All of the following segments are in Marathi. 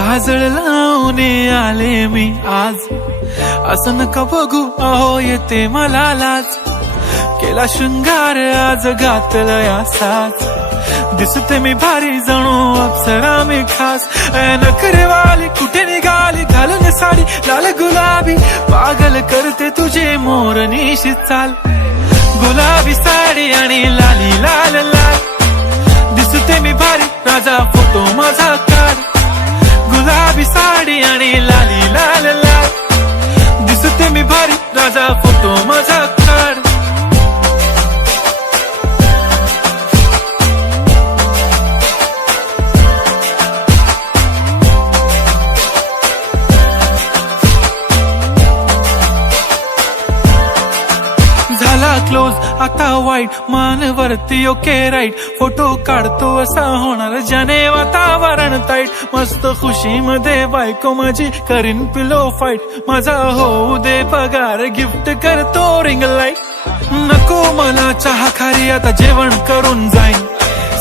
काजळ लावून आले मी आज, असं नका बघू अहो येते मला लाज. केला शृंगार आज घातलया साज, दिसते मी भारी जणू अप्सरा मी खास. नखरेवाली कुठे निघाली घालून साडी लाल गुलाबी, पागल करते तुझे मोरनीशी चाल. गुलाबी साडी आणि लाली लाल लाल, दिसते मी भारी राजा फोटो माझा काढ. गुलाबी साडी आणि लाली लाल लाल, दिसते मी भारी राजा फोटो माझा काढ. झाला क्लोज आता वाईट, मान वरती ओके राईट. फोटो काढतो असा होणार ज्याने वातावरण ताईट. मस्त खुशी मध्ये बायको माझी करीन पिलो फाईट. माझा होऊ दे पगार गिफ्ट करतो रिंग लाईट. नको मला चहा खारी आता जेवण करून जाईन.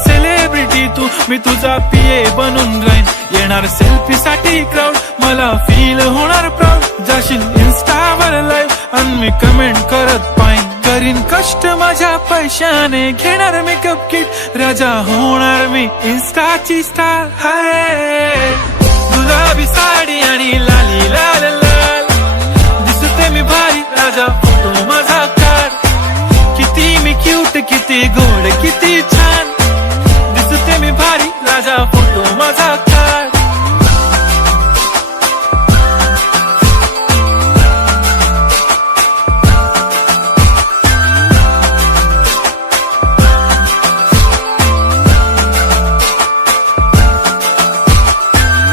सेलिब्रिटी तू मी तुझा पिये बनून राहीन. येणार सेल्फी साठी क्राऊड मला फील होणार प्राऊड. जाशील इन्स्टावर लाईव्ह आणि मी कमेंट करत पाईन. करीन कष्ट माझ्या पैशाने घेणार मेकअप किट. राजा होणार मी इन्स्टाची स्टार. हाय गुलाबी साडी आणि लाली लाल लाल, दिसते मी भारी राजा फोटो माझा काढ. किती मी क्यूट किती गोड किती छान, दिसते मी भारी राजा फोटो माझा काढ.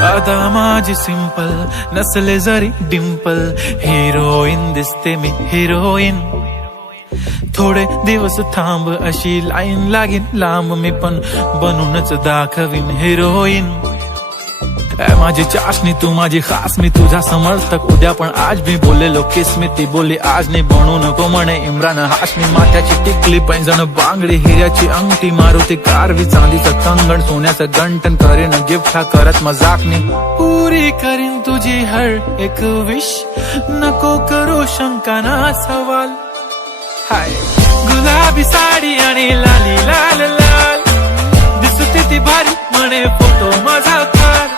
आता माझी सिंपल नसले जरी डिंपल, हिरोईन दिसते मी हिरोईन. थोडे दिवस थांब अशी लाईन लागीन लांब, मी पण बनूनच दाखवीन हिरोईन. माझी चाशनी तू माझी खास, मी तुझा समर्थक उद्या पण आज. मी बोललेलो किस मी ती बोलली आज नाही. बनू नको म्हणे इम्रान हाशमी. माथ्याची टिकली पैंजण बांगडी हिऱ्याची अंगठी, मारुती कारवी चांदीचं कंगण सोन्याचं गंटन. करीन गिफ्ट हा करत मजाकनी. पुरी करीन तुझी हर एक विश, नको करू शंका ना सवाल. हाय गुलाबी साडी आणि लाली लाल लाल, दिसते ती भारी म्हणे फोटो माझा काढ.